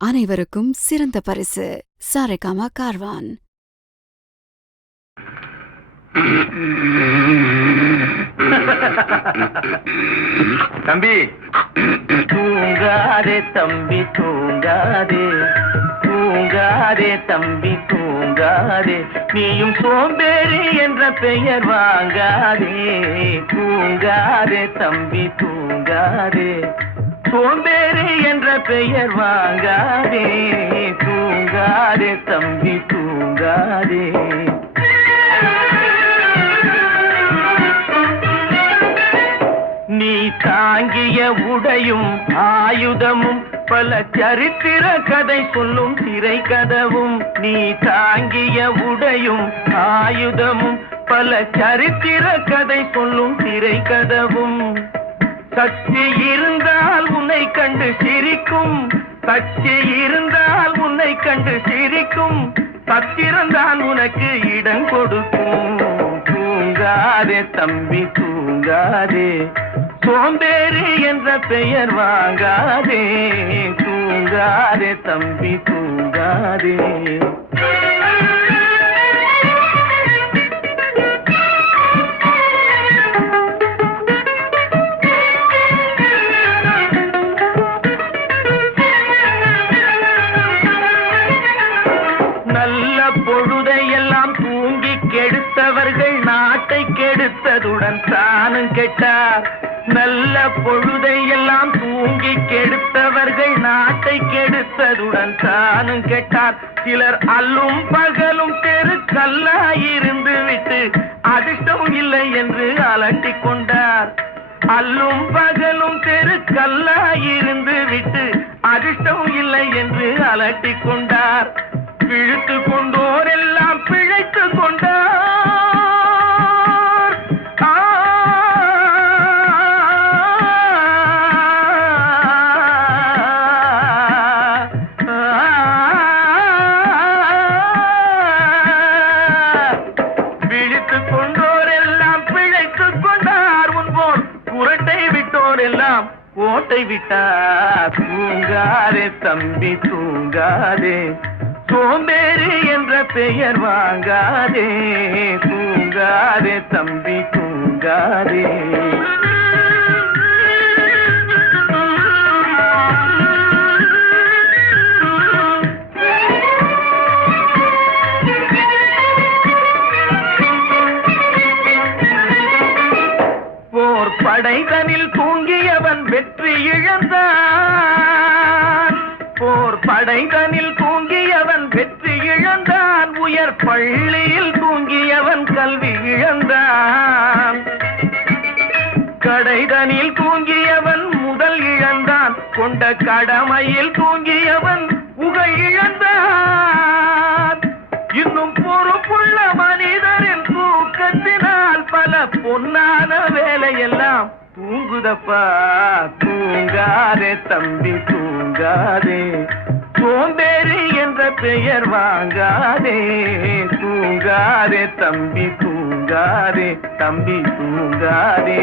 அனைவருக்கும் சிறந்த பரிசு சாரேகாமா கார்வான். தம்பி தூங்காதே தம்பி தூங்காதே, தூங்காதே தம்பி தூங்காதே, நீயும் சோம்பேறி என்ற பெயர் வாங்காதே. தூங்காதே தம்பி தூங்காதே, சோம்பேறி என்ற பெயர் வாங்காதே. தூங்காதே தம்பி தூங்காதே. நீ தாங்கிய உடையும் ஆயுதமும் பல சரித்திர கதை சொல்லும் திரை கதவும். நீ தாங்கிய உடையும் ஆயுதமும் பல சரித்திர கதை சொல்லும் திரை கதவும். சக்தி இருந்தால் உன்னை கண்டு சிரிக்கும், சக்தி இருந்தால் உன்னை கண்டு சிரிக்கும், பத்திரந்தான் உனக்கு இடம் கொடுக்கும். தூங்காதே தம்பி தூங்காதே, சோம்பேறி என்ற பெயர் வாங்காதே. தூங்காதே தம்பி தூங்காதே. நல்ல பொழுதையெல்லாம் தூங்கி கெடுத்தவர்கள் நாட்டை கெடுத்ததுடன் தானும் கெட்டார். நல்ல பொழுதையெல்லாம் தூங்கி கெடுத்தவர்கள் நாட்டை கெடுத்ததுடன் தானும் கெட்டார். சிலர் அல்லும் பகலும் தெருக்கல்லாயிருந்து விட்டு அதிர்ஷ்டம் இல்லை என்று அலட்டிக் கொண்டார். அல்லும் பகலும் தெருக்கல்லாயிருந்து விட்டு அதிர்ஷ்டம் இல்லை என்று அலட்டிக் கொண்டார். பிழைத்து கொண்டோர் எல்லாம் பிழைத்து கொண்டார். பிழைத்து கொண்டோர் எல்லாம் பிழைத்து கொண்டார். முன்போர் புரட்டை விட்டோர் எல்லாம் ஓட்டை விட்டார். தூங்காதே தம்பி தூங்காதே, சோம்பேறி என்ற பெயர் வாங்காதே. தூங்காதே தம்பி தூங்காதே. போர் படைதனில் தூங்கியவன் வெற்றி இழந்தான். போர் படைதனில் தூங்கியவன் வெற்றி இழந்தான். உயர் பள்ளியில் தூங்கியவன் கல்வி இழந்தான். கடைதனில் தூங்கியவன் முதல் இழந்தான். கொண்ட கடமையில் தூங்கியவன் புகழ் இழந்தான். இன்னும் பொறுப்புள்ள மனிதரின் தூக்கத்தினால் பல பொன்னான வேலையெல்லாம் தூங்குதப்பா. தூங்காதே தம்பி தூங்காதே, சோம்பேறி என்ற பெயர் வாங்காதே. தூங்காதே தம்பி தூங்காதே, தம்பி தூங்காதே.